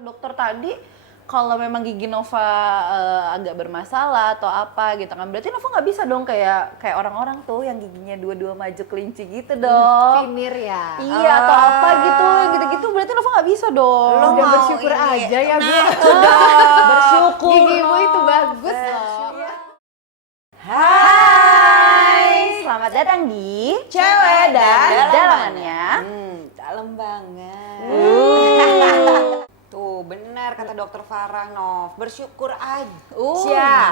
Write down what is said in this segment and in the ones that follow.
Dokter tadi kalau memang gigi Nova agak bermasalah atau apa gitu kan, berarti Nova nggak bisa dong kayak orang-orang tuh yang giginya dua-dua maju kelinci gitu dong. Finir ya? Iya atau apa gitu, yang gitu-gitu berarti Nova nggak bisa dong. Lo udah mau bersyukur ini, aja ya Bu. Bersyukur. Gigimu itu bagus loh. Hai, selamat datang di Cewek dan Dalamannya. Dalam banget. Tuh benar kata dokter Farah, Nov. Bersyukur aja.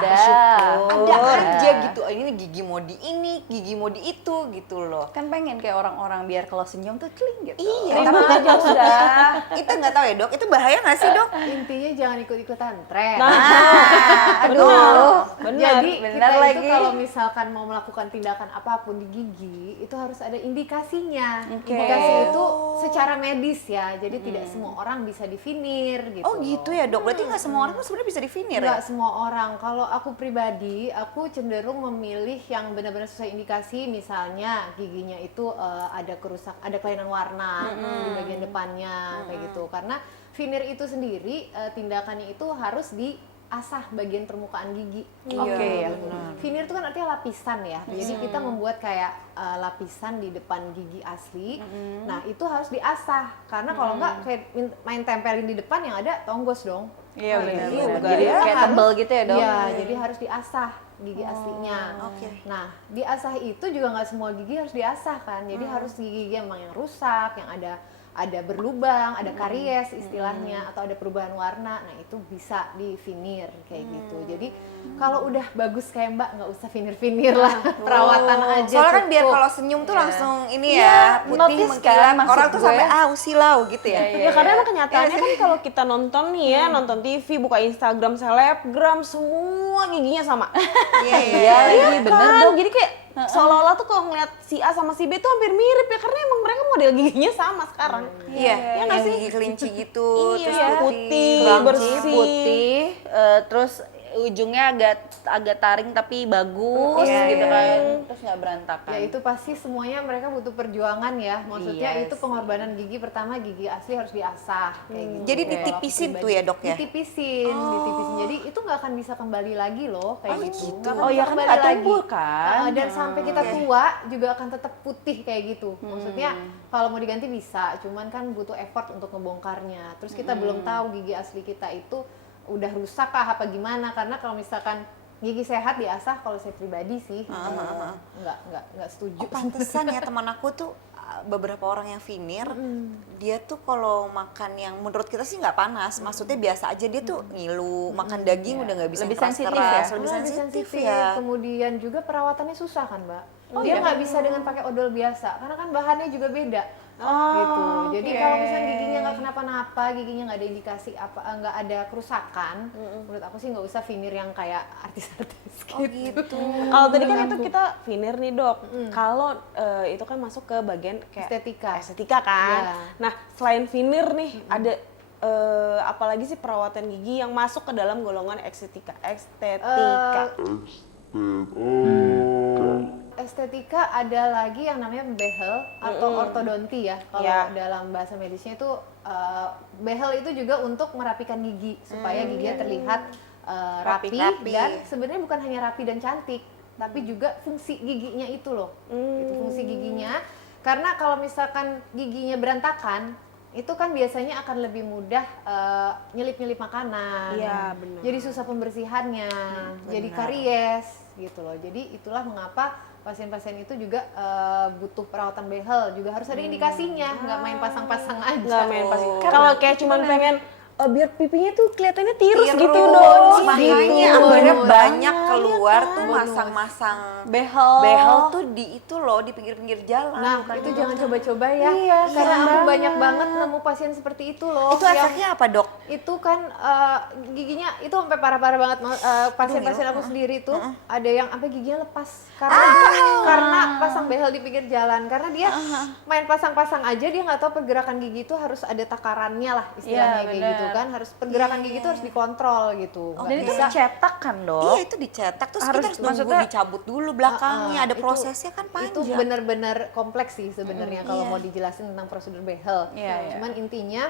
Bersyukur. Ada aja gitu. Ini gigi mau di ini, gigi mau di itu gitu loh. Kan pengen kayak orang-orang biar kalau senyum tuh cling gitu. Iya, Terima tapi aja udah. Kita nggak tahu ya dok, itu bahaya nggak sih dok? Intinya jangan ikut-ikutan tren. Aduh. Jadi benar kita itu lagi. kalau misalkan mau melakukan tindakan apapun di gigi itu harus ada indikasinya. Oke. Indikasi itu secara medis ya. Jadi tidak semua orang bisa divinir gitu. Oh gitu ya dok, berarti nggak semua orang tuh sebenarnya bisa divinir ya? Nggak semua orang. Kalau aku pribadi, aku cenderung memilih yang benar-benar sesuai indikasi. Misalnya giginya itu ada ada kelainan warna di bagian depannya kayak gitu. Karena veneer itu sendiri tindakannya itu harus diasah bagian permukaan gigi. Oke, ya. Veneer itu kan artinya lapisan ya. Jadi kita membuat kayak lapisan di depan gigi asli. Nah, itu harus diasah karena kalau nggak kayak main tempelin di depan yang ada tonggos dong. Iya benar. Iya, Jadi ya, kayak harus- tebel gitu ya dong. Iya, jadi harus diasah gigi aslinya. Oke. Nah, diasah itu juga nggak semua gigi harus diasah kan. Jadi harus gigi emang yang rusak, yang ada berlubang, ada karies istilahnya, atau ada perubahan warna. Nah, itu bisa di veneer kayak gitu. Jadi kalau udah bagus kayak Mbak nggak usah veneer lah, perawatan aja. Soalnya kan biar cukup. kalau senyum tuh langsung ini Iya, ya, putih notice mengkilap. kan, maksud Orang tuh gue. sampai silau gitu ya. Ya karena emang kenyataannya kan kalau kita nonton nih ya, nonton TV, buka Instagram, selebgram, semua giginya sama. Iya lagi bener kan? dong. Jadi kayak seolah-olah tuh kalau ngeliat si A sama si B tuh hampir mirip ya, karena emang mereka model giginya sama sekarang. Iya, Iya yang nggak sih? gigi kelinci gitu, terus Iya, putih, putih, Bersih, bersih. putih, terus ujungnya agak taring tapi bagus Iya, gitu iya, kan, terus nggak berantakan. Ya itu pasti semuanya mereka butuh perjuangan ya. Maksudnya Iya itu sih. pengorbanan gigi. Pertama gigi asli harus diasah kayak gitu. Jadi Kalau ditipisin aku tuh ya, Dok, ya? Ditipisin. Jadi itu nggak akan bisa kembali lagi loh kayak gitu. Nggak akan Oh bisa ya kan kembali nggak lagi. tumbuh kan. Dan sampai kita tua juga akan tetap putih kayak gitu. Maksudnya kalau mau diganti bisa, cuman kan butuh effort untuk ngebongkarnya. Terus kita belum tahu gigi asli kita itu udah rusak kah apa gimana, karena kalau misalkan gigi sehat diasah, kalau saya pribadi sih nggak setuju. Oh, pantesan ya teman aku tuh beberapa orang yang veneer, dia tuh kalau makan yang menurut kita sih nggak panas, maksudnya biasa aja, dia tuh ngilu, makan daging udah nggak bisa Lebih yang sensitif keras-keras, ya? lebih Lebih sensitif sensitif. ya. Kemudian juga perawatannya susah kan, Mbak. Dia nggak bisa dengan pakai odol biasa, karena kan bahannya juga beda. Gitu. Jadi kalau misalnya giginya nggak kenapa-napa, giginya nggak ada indikasi apa, nggak ada kerusakan, menurut aku sih nggak usah veneer yang kayak artis-artis Oh gitu. Kalau tadi kan itu kita veneer nih dok, kalau itu kan masuk ke bagian kayak Estetika. kan. Iya. Nah selain veneer nih ada apalagi sih perawatan gigi yang masuk ke dalam golongan estetika? Estetika ada lagi yang namanya behel atau ortodonti ya. Kalau Ya. dalam bahasa medisnya itu behel itu juga untuk merapikan gigi supaya giginya terlihat rapi, Rapi. dan sebenarnya bukan hanya rapi dan cantik, tapi juga fungsi giginya itu loh. Itu fungsi giginya. Karena kalau misalkan giginya berantakan, itu kan biasanya akan lebih mudah nyelip-nyelip makanan. Iya, benar. Jadi susah pembersihannya, jadi karies gitu loh. Jadi itulah mengapa pasien-pasien itu juga butuh perawatan behel, juga harus ada indikasinya, nggak main pasang-pasang aja. Nggak main pasti. Kan Kalau kayak cuman pengen biar pipinya tuh kelihatannya tirus gitu Tirus, dong. makanya Gitu. akhirnya Bonus. banyak keluar tuh Bonus. masang-masang Behel. behel tuh di itu loh, di pinggir-pinggir jalan. Nah, bukan itu di jangan belakang. coba-coba ya. Iya, Karena serem aku banget. banyak banget nemu pasien seperti itu loh. Itu efeknya apa dok? Itu kan giginya itu sampai parah-parah banget. Pasien-pasien aku sendiri tuh ada yang sampai giginya lepas karena pasang behel di pinggir jalan. Karena dia main pasang-pasang aja, dia nggak tahu pergerakan gigi itu harus ada takarannya lah istilahnya, Iya, kayak bener. gitu kan. Harus pergerakan gigi itu harus dikontrol gitu. Nggak Dan itu bisa. dicetak kan dok? Iya itu dicetak, terus Harus, kita harus nunggu maksudnya- dicabut dulu belakangnya, ada Itu- prosesnya kan panjang. Itu benar-benar kompleks sih sebenarnya kalau iya. mau dijelasin tentang prosedur behel. Iya, iya. Cuman intinya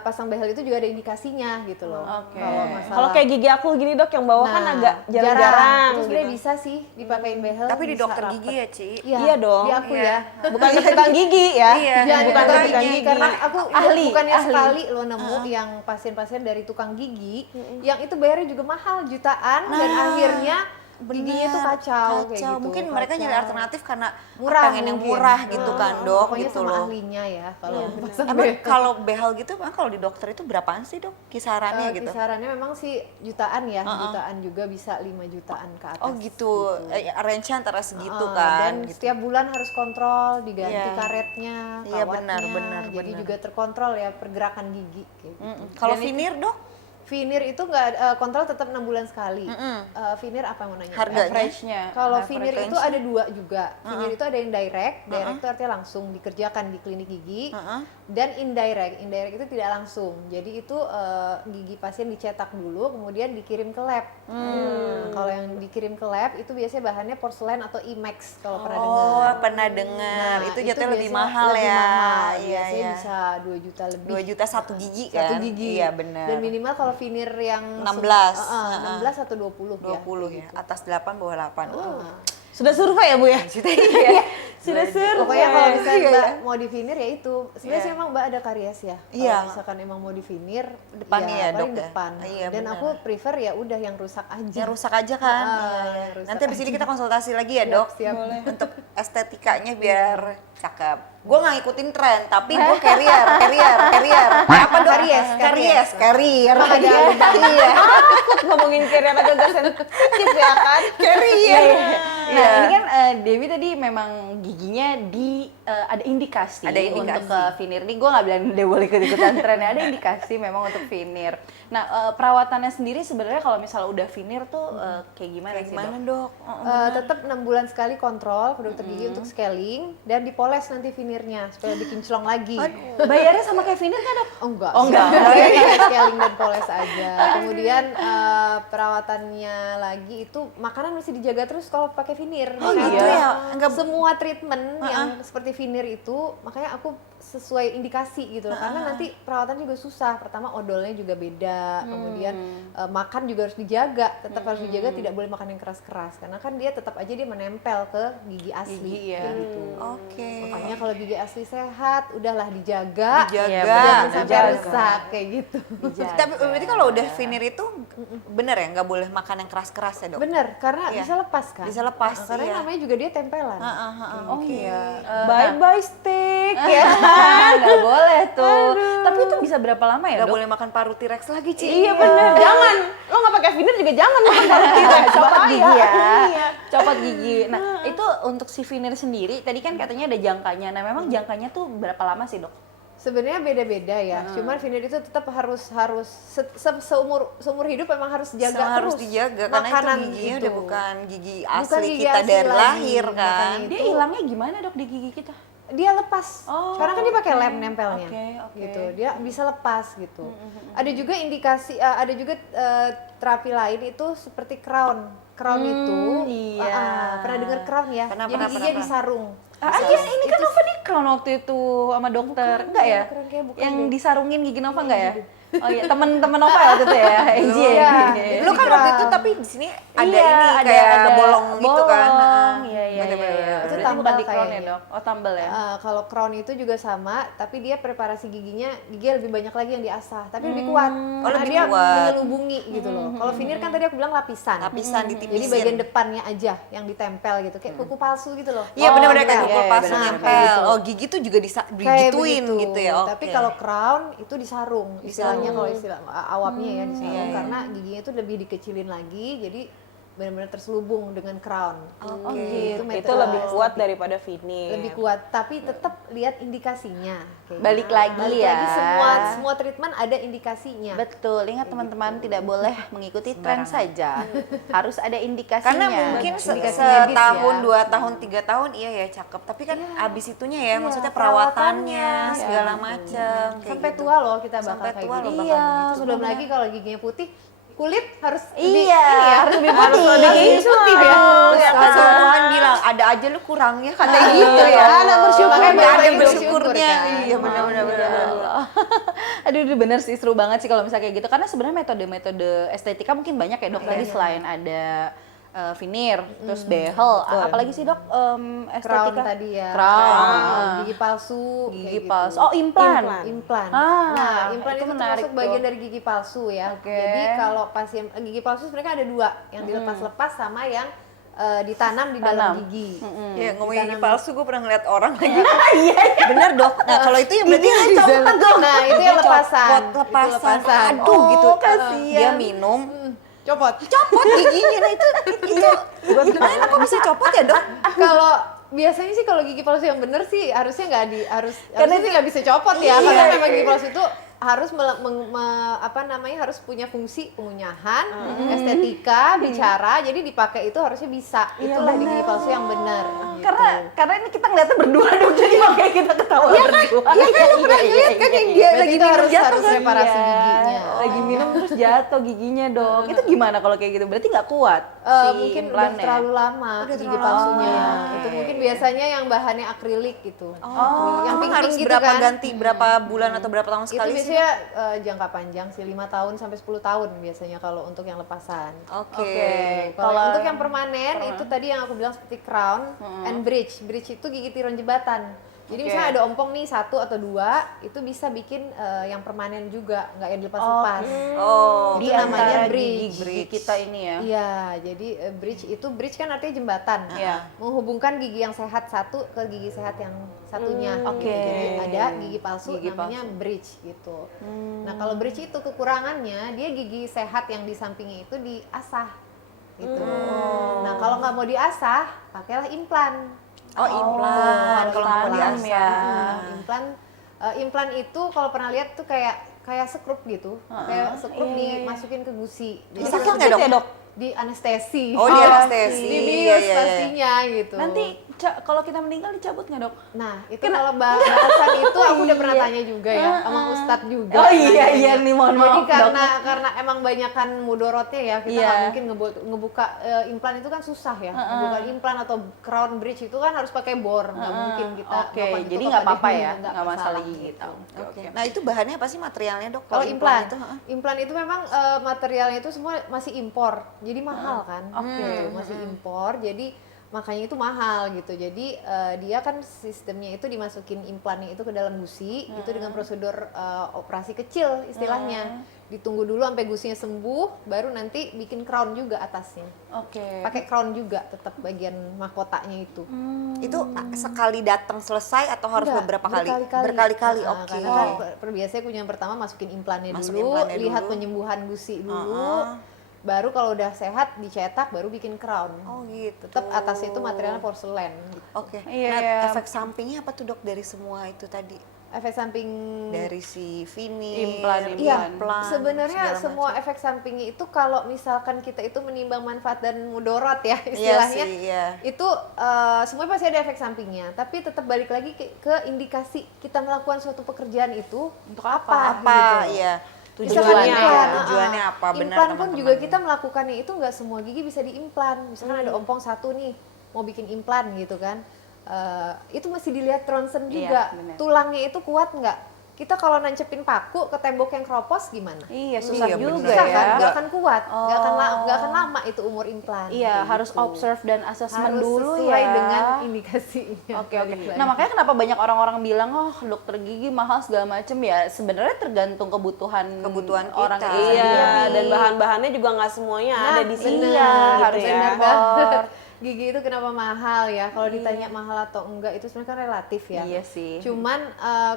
pasang behel itu juga ada indikasinya gitu loh. Oke. Kalau kayak gigi aku gini dok, yang bawah kan agak jarang-jarang Itu sebenarnya gitu. bisa sih dipakein behel. Tapi di bisa dokter rapet. gigi ya, Ci. Iya dong. Di aku Iya. ya. Bukan di tukang gigi ya. Iya. Jangan bukan tukang tukang gigi, gigi. karena aku Ahli, bukannya ahli. sekali lo nemu yang pasien-pasien dari tukang gigi yang itu bayarnya juga mahal jutaan dan akhirnya giginya tuh kacau kayak gitu. Mungkin mereka nyari Kacau. alternatif karena Murah pengen yang mungkin. murah gitu kan, Dok, Pokoknya gitu sama loh. ahlinya ya kalau pasang Emang behel. kalau behel gitu, emang kalau di dokter itu berapaan sih, Dok? Kisarannya gitu. Kisarannya memang sih jutaan ya, jutaan juga bisa 5 jutaan ke atas. Oh gitu, range-nya antara segitu Dan kan. Gitu. setiap bulan harus kontrol, diganti Iya. karetnya, Iya, kawatnya. benar, Jadi benar. juga terkontrol ya pergerakan gigi. Kayak gitu. Kalau Dan itu- veneer, Dok? Veneer itu kontrol tetap 6 bulan sekali. Veneer apa yang mau nanya? Harganya? Average-nya. Kalau Average veneer itu range-nya. ada 2 juga. Veneer itu ada yang direct itu artinya langsung dikerjakan di klinik gigi. Dan indirect itu tidak langsung. Jadi itu gigi pasien dicetak dulu, kemudian dikirim ke lab. Nah, kalau yang dikirim ke lab itu biasanya bahannya porselen atau IMAX kalau pernah dengar. Oh, pernah dengar. Nah, Itu jatuhnya lebih biasanya mahal lebih ya. mahal. Iya, Biasanya iya. bisa 2 juta lebih. 2 juta satu gigi kan? Satu gigi. Iya, benar. Dan minimal kalau veneer yang 16. 16 atau 20 ya. 20 ya. Atas 8, bawah 8. Sudah survei ya Bu ya? Sudah survei. Pokoknya kalau misalnya Iya, Mbak mau di veneer ya itu. Sebenarnya sih emang Mbak ada karies ya. Iya. Kalau misalkan emang mau di veneer Depannya ya, paling Dok, ya? depan. Iya, Dan benar. aku prefer ya udah yang rusak aja. Yang rusak aja kan? Ah, Iya, iya. yang rusak Nanti abis ini aja. kita konsultasi lagi ya, Siap, Dok. siap. Untuk estetikanya biar cakep. Gue nggak ngikutin tren, tapi gue carrier. Apa Dok? Karies. Carrier. Emang ada Iya. Takut ngomongin karir agak sensitif ya kan? Carrier. Nah, ini kan Dewi tadi memang giginya ada indikasi, Ada indikasi. untuk ke veneer. Nih gue nggak bilang dia boleh ikut-ikutan trennya, ada indikasi memang untuk veneer. Nah, perawatannya sendiri sebenarnya kalau misalnya udah veneer tuh kayak gimana Kayak sih, gimana, Dok? Dok? Tetap 6 bulan sekali kontrol ke dokter gigi untuk scaling dan dipoles nanti veneernya supaya lebih kinclong lagi. Bayarnya sama kayak veneer kan, Dok? Oh enggak. Oh, enggak. Scaling dan poles aja. Kemudian perawatannya lagi itu makanan mesti dijaga terus kalau pakai veneer. Oh, Karena gitu ya? Enggak- semua treatment yang seperti veneer itu makanya aku sesuai indikasi gitu loh. Karena nanti perawatan juga susah. Pertama odolnya juga beda. Kemudian makan juga harus dijaga. Tetap harus dijaga, tidak boleh makan yang keras-keras karena kan dia tetap aja dia menempel ke gigi asli. Gigi, ya. Kayak gitu. Oke. Makanya kalau gigi asli sehat, udahlah dijaga. Dijaga. Iya, Jangan sampai dijaga. rusak kayak gitu. Tapi berarti kalau udah veneer itu bener ya nggak boleh makan yang keras-keras ya, Dok? Bener, karena Iya. bisa lepas kan? Bisa lepas, Karena iya. namanya juga dia tempelan. Oh iya. Bye bye stick ya. Nggak boleh tuh. Tapi itu bisa berapa lama ya, Nggak Dok? boleh makan paru T-Rex lagi, Ci. Iya benar. Jangan. Lo nggak pakai veneer juga jangan makan paru T-Rex. Copot gigi ya. Iya. Copot gigi. Nah, itu untuk si veneer sendiri, tadi kan katanya ada jangkanya. Nah, memang jangkanya tuh berapa lama sih, Dok? Sebenarnya beda-beda ya. Cuman veneer itu tetap harus seumur hidup memang harus dijaga Sama terus. harus dijaga karena itu Makanan giginya itu. udah bukan gigi Bukan asli gigi kita asli dari lagi, lahir kan. makanya Dia Itu- hilangnya gimana, Dok, di gigi kita? Dia lepas. Oh, Sekarang kan dia pakai oke. lem nempelnya. Oke. Gitu. Dia bisa lepas gitu. Ada juga indikasi ada juga terapi lain itu seperti crown. Crown itu iya. pernah dengar crown ya? Pernah, Jadi pernah, giginya pernah. disarung. Iya, ini kan Nova di crown waktu itu sama dokter. Enggak ya? crown kayak bukan Yang deh. disarungin gigi Nova enggak ya? Oh iya, temen-temen Nova ya waktu itu ya, Eji ya. Iya. Lu kan waktu itu tapi di sini ada Iya, ini kayak bolong gitu kan. bolong. Iya, iya, Bener-bener. iya. Itu Berarti tambal bukan di crown ya, kayaknya. Dok? Oh, tambal ya? Kalau crown itu juga sama, tapi dia preparasi giginya lebih banyak lagi yang diasah, tapi lebih kuat. Karena lebih dia kuat. menyelubungi gitu loh. Kalau veneer kan tadi aku bilang lapisan. Lapisan Jadi ditipisin. bagian depannya aja yang ditempel gitu, kayak kuku palsu gitu loh. Iya benar-benar kayak iya, kumpul iya, palsu benar, nempel. kayak gitu. Oh gigi tuh juga Kayak digituin begitu. gitu ya. Oke. Tapi kalau crown itu disarung, istilahnya kalau istilah awamnya ya disarung iya, iya. karena giginya itu lebih dikecilin lagi, jadi benar-benar terselubung dengan crown. Oke. Itu Itu metode lebih kuat daripada veneer. lebih kuat, tapi tetap lihat indikasinya. kayak Balik gitu. lagi Balik ya. lagi semua treatment ada indikasinya. Betul, ingat teman-teman tidak boleh mengikuti tren saja. Harus ada indikasinya. Karena mungkin Indikasi medis setahun, ya. 2 tahun, 3 tahun iya ya cakep. Tapi kan abis itunya ya, maksudnya perawatannya, segala macem. kayak Sampai gitu. tua loh kita bakal Sampai kayak tua gitu. loh bakal Iya, begitu. belum lagi kalau giginya putih kulit harus lebih Iya, ini ya, harus lebih Harus putih. lebih putih ya. Terus kata Tuhan bilang ada aja lu kurangnya katanya gitu ya. Ada bersyukur, Makanya makanya ada bersyukur bersyukurnya. kan. Iya benar-benar. Aduh bener sih, seru banget sih kalau misalnya kayak gitu. Karena sebenarnya metode-metode estetika mungkin banyak ya dok. Tadi selain ada veneer, terus behel, apalagi sih dok estetika? Crown tadi ya. Crown. Gigi palsu. Gigi kayak gitu. palsu. Oh implan. Implan. Ah, Nah, implan itu itu menarik termasuk tuh. bagian dari gigi palsu ya. Oke. Jadi kalau pasien gigi palsu sebenarnya ada dua, yang dilepas-lepas sama yang ditanam di dalam gigi. Ya ngomongin gigi palsu gue pernah ngeliat orang lagi. Iya. Bener dok. Nah kalau itu yang berarti copot dok. Nah, itu yang lepasan. Copot, lepasan. Itu lepasan. Aduh gitu. kasihan. Dia minum. Copot. Copot giginya. Nah itu gimana kok bisa copot ya dok? Kalau biasanya sih kalau gigi palsu yang bener sih harusnya nggak Karena harusnya sih nggak bisa copot ya, Iya. karena memang gigi palsu itu harus harus punya fungsi pengunyahan, estetika, bicara, jadi dipakai itu harusnya bisa. Itulah di gigi palsu yang benar. Gitu. Karena ini kita ngeliatnya berdua dok, jadi makanya kita ketawa berdua. Iya kan lu pernah lihat kan yang dia Berarti lagi itu minum harus jatuh kan? reparasi Iya, giginya. lagi minum terus jatuh giginya dok. Itu gimana kalau kayak gitu? Berarti nggak kuat Mungkin udah implannya? terlalu lama Udah gigi terlalu palsunya. lama. Itu mungkin biasanya yang bahannya akrilik gitu. Yang pink harus gitu berapa kan. ganti berapa bulan atau berapa tahun Itu sekali sih? biasanya jangka panjang sih, 5 tahun sampai 10 tahun biasanya kalau untuk yang lepasan. Oke. Kalau untuk yang permanen itu tadi yang aku bilang seperti crown and bridge. Bridge itu gigi tiron jembatan. Jadi misalnya ada ompong nih 1 atau 2, itu bisa bikin yang permanen juga, nggak yang dilepas-lepas. Oh, Di Itu namanya antara bridge. gigi kita ini ya. Iya, jadi bridge kan artinya jembatan. Iya. Menghubungkan gigi yang sehat satu ke gigi sehat yang satunya. Oke. Jadi ada gigi palsu Gigi namanya bridge gitu. Nah, kalau bridge itu kekurangannya dia gigi sehat yang di sampingnya itu diasah gitu. Nah, kalau nggak mau diasah, pakailah implan. Oh, implan. Kalau nggak mau tanam diasah. ya. Implan itu kalau pernah lihat tuh kayak sekrup gitu. Kayak sekrup dimasukin ke gusi. Jadi Sakit nggak dok? di anestesi. Oh, di anestesi. Dibius Iya. pastinya gitu. Nanti kalau kita meninggal dicabut nggak dok? Nah, itu kalau bahasan itu aku udah pernah tanya juga ya sama Ustadz juga. Oh iya nanyanya. iya nih mohon Jadi maaf dok. karena emang banyakan mudorotnya ya, kita Iya. nggak mungkin ngebuka implan itu kan susah ya. Ngebuka implan atau crown bridge itu kan harus pakai bor, nggak mungkin kita. Oke, melakukan itu jadi kalau nggak apa-apa dia ya, nggak nggak masalah masalah gigi kita. Oke. Nah itu bahannya apa sih materialnya dok? Kalau implan, itu? Heeh. implan itu memang materialnya itu semua masih impor, jadi mahal kan. Oke. Masih impor, jadi makanya itu mahal gitu. Jadi dia kan sistemnya itu dimasukin implannya itu ke dalam gusi, itu dengan prosedur operasi kecil istilahnya. Ditunggu dulu sampai gusinya sembuh, baru nanti bikin crown juga atasnya. Oke. Pakai crown juga, tetap bagian mahkotanya itu. Itu sekali datang selesai atau harus Enggak, beberapa kali? berkali-kali. Oke. Karena kan biasanya kunjungan pertama masukin implannya Masukin dulu, implannya lihat dulu. penyembuhan gusi dulu. Baru kalau udah sehat dicetak, baru bikin crown. Oh gitu. Tetap atasnya itu materialnya porselen. Gitu. Oke. Iya, Nah, iya. efek sampingnya apa tuh dok dari semua itu tadi? Efek samping Dari si veneer, Implan, Iya, implan, sebenarnya segala semua macam. efek sampingnya itu kalau misalkan kita itu menimbang manfaat dan mudorot ya Iya istilahnya, sih, iya. itu semua pasti ada efek sampingnya. Tapi tetap balik lagi ke indikasi kita melakukan suatu pekerjaan itu untuk apa? Apa? Gitu. Iya. Misalkan Tujuannya implan, ya. Tujuannya apa? Benar Implan pun teman-teman. juga kita melakukannya itu nggak semua gigi bisa diimplan. Misalkan ada ompong 1 nih, mau bikin implan gitu kan, itu mesti dilihat ronsen juga. benar. Tulangnya itu kuat nggak? Kita kalau nancepin paku ke tembok yang keropos gimana? Iya susah Iya, juga bener. Susah ya. kan? Nggak akan kuat, nggak akan Oh. nggak akan lama itu umur implan. Iya Kayak harus gitu. observe dan assessment Harus dulu sesuai ya. dengan indikasinya. Oke oke. Balik lagi. Nah makanya kenapa banyak orang-orang bilang oh dokter gigi mahal segala macem ya sebenarnya tergantung kebutuhan orang kita. itu Iya, sendiri. dan bahan-bahannya juga nggak semuanya ada di sini. Iya, gitu harus ya. benar banget. Gigi itu kenapa mahal ya? Kalau ditanya mahal atau enggak itu sebenarnya kan relatif ya. Iya sih. Cuman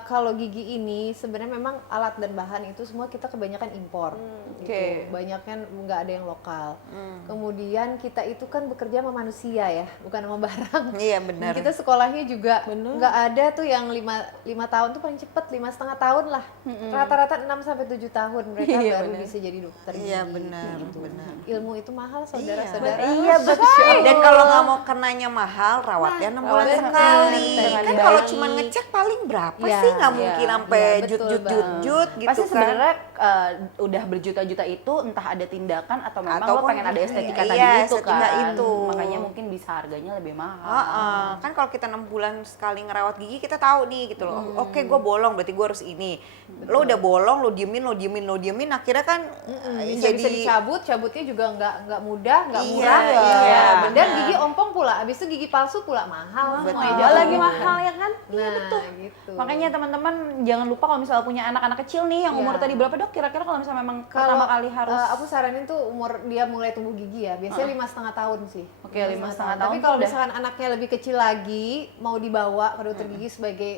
kalau gigi ini sebenarnya memang alat dan bahan itu semua kita kebanyakan impor. Gitu. Oke. Banyaknya nggak ada yang lokal. Kemudian kita itu kan bekerja sama manusia ya, bukan sama barang. Iya benar. Kita sekolahnya juga nggak ada tuh yang 5 tahun tuh paling cepet 5,5 tahun lah. Rata-rata 6 sampai 7 tahun mereka Iya, baru bener. bisa jadi dokter Iya gigi. benar, Gitu. benar. Ilmu itu mahal saudara-saudara. Iya betul. Dan kalau nggak mau kenanya mahal, rawatnya 6 bulan rawatnya sekali. dengan Kan kalau baik. cuma ngecek paling berapa Iya, sih? Nggak iya, mungkin iya, sampai betul jut-jut-jut gitu Pasti kan. sebenarnya udah berjuta-juta itu entah ada tindakan atau memang lo Ataupun pengen ada estetika tadi iya, itu estetika kan. itu. Makanya mungkin bisa harganya lebih mahal. Kan kalau kita 6 bulan sekali ngerawat gigi kita tahu nih gitu loh. Oke, gue bolong berarti gue harus ini. Lo udah bolong, lo diemin, akhirnya kan bisa dicabut, cabutnya juga nggak mudah, nggak Iya, murah. iya, Dan benar. gigi ompong pula, abis itu gigi palsu pula mahal. Betul. semuanya Oh, jatuh. lagi mahal ya kan? Nah, gitu. Makanya teman-teman jangan lupa kalau misalnya punya anak-anak kecil nih yang umur Iya. tadi berapa dok? Kira-kira kalau misalnya memang Kalau pertama kali harus aku saranin tuh umur dia mulai tumbuh gigi ya, biasanya 5,5 tahun sih. Oke, 5,5 tahun Tapi tuh kalau udah- misalkan anaknya lebih kecil lagi, mau dibawa ke dokter gigi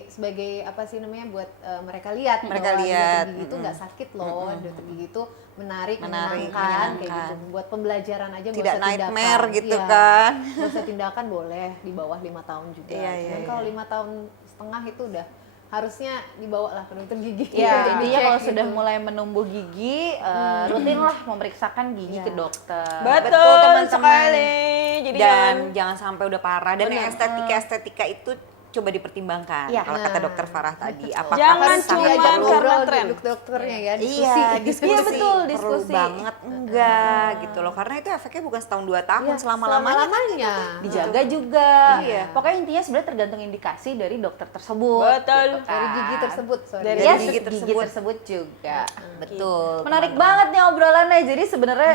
sebagai apa sih namanya buat mereka lihat. Mereka bahwa di lihat, Dokter gigi itu nggak sakit loh, dokter gigi itu menarik, menyenangkan, kayak gitu. Buat pembelajaran aja nggak Tidak usah tindakan. nightmare gitu Iya. kan. Nggak usah tindakan boleh di bawah 5 tahun juga. Iya, Cuman iya, kalau 5,5 tahun itu udah harusnya dibawa lah ke dokter gigi. Ya, Untuk intinya dicek kalau sudah gitu. mulai menumbuh gigi, rutinlah memeriksakan gigi Iya. ke dokter. Betul, teman-teman. sekali. Jadi Dan jangan sampai udah parah. Dan Benar. yang estetika itu coba dipertimbangkan. Iya. Kalau kata Nah. dokter Farah tadi, apakah Jangan Harus cuma diajak karena ngobrol tren. dokternya ya, Iya, diskusi. Iya, betul, Perlu diskusi. banget enggak gitu loh. Karena itu efeknya bukan setahun 2 tahun, Iya, selama-lamanya. selama-lamanya. Dijaga juga. Iya. Pokoknya intinya sebenarnya tergantung indikasi dari dokter tersebut. Betul. gitu kan. Dari gigi tersebut, sorry. Dari Yes, gigi gigi tersebut. tersebut juga. Betul. Menarik banget nih obrolannya. Jadi sebenarnya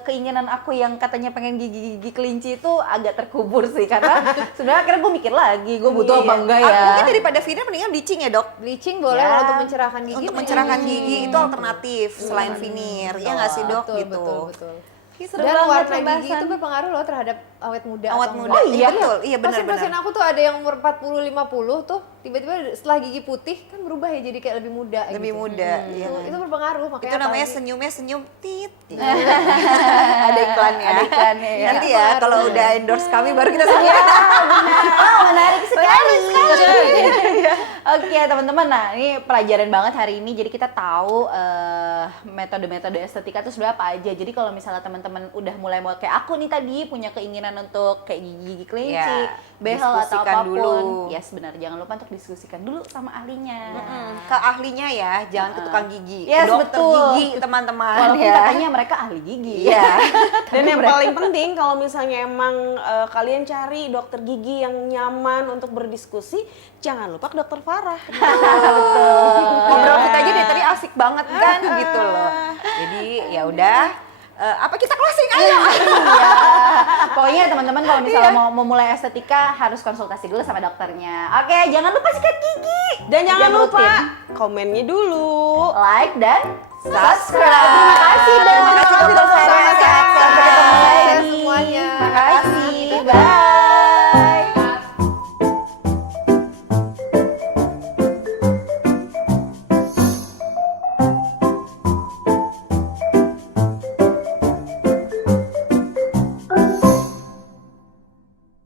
keinginan aku yang katanya pengen gigi kelinci itu agak terkubur sih karena sebenarnya akhirnya gue mikir lagi, gue butuh apa enggak ya. Mungkin daripada Vina mendingan bleaching ya dok. Bleaching boleh Ya. kalau untuk mencerahkan gigi. Untuk mending mencerahkan bleaching. gigi itu alternatif selain veneer. Ya nggak sih dok Betul, gitu. betul. Seru Dan banget warna gigi pembahasan. itu berpengaruh loh terhadap awet muda. Awet atau muda. enggak. Oh, iya, betul. Iya, benar-benar. Pasien-pasien aku tuh ada yang umur 40-50 tuh tiba-tiba setelah gigi putih kan berubah ya jadi kayak lebih muda Lebih gitu. muda, iya. Itu berpengaruh makanya Itu namanya apalagi- senyumnya senyum tit. Ada iklannya. Ada iklannya ya. Nanti ya kalau udah endorse kami baru kita senyum. Oh, menarik sekali. Oke, teman-teman. Nah, ini pelajaran banget hari ini. Jadi kita tahu metode-metode estetika itu sebenarnya apa aja. Jadi kalau misalnya teman-teman udah mulai mau kayak aku nih tadi punya keinginan untuk kayak gigi kelinci, Ya, behel atau diskusikan apapun. dulu. Yes, benar. Jangan lupa untuk diskusikan dulu sama ahlinya. Ke ahlinya ya, jangan ke tukang gigi. Yes, Ke dokter betul. gigi teman-teman Walaupun ya. katanya mereka ahli gigi. Iya. Dan yang paling penting kalau misalnya emang kalian cari dokter gigi yang nyaman untuk berdiskusi, jangan lupa ke dokter Farah. Ngobrol kita aja dari tadi asik banget kan gitu loh. Jadi ya udah apa kita closing ayo. Pokoknya teman-teman kalau misalnya mau memulai estetika harus konsultasi dulu sama dokternya. Oke, jangan lupa sikat gigi. Dan jangan lupa rutin. komennya dulu. Like dan subscribe.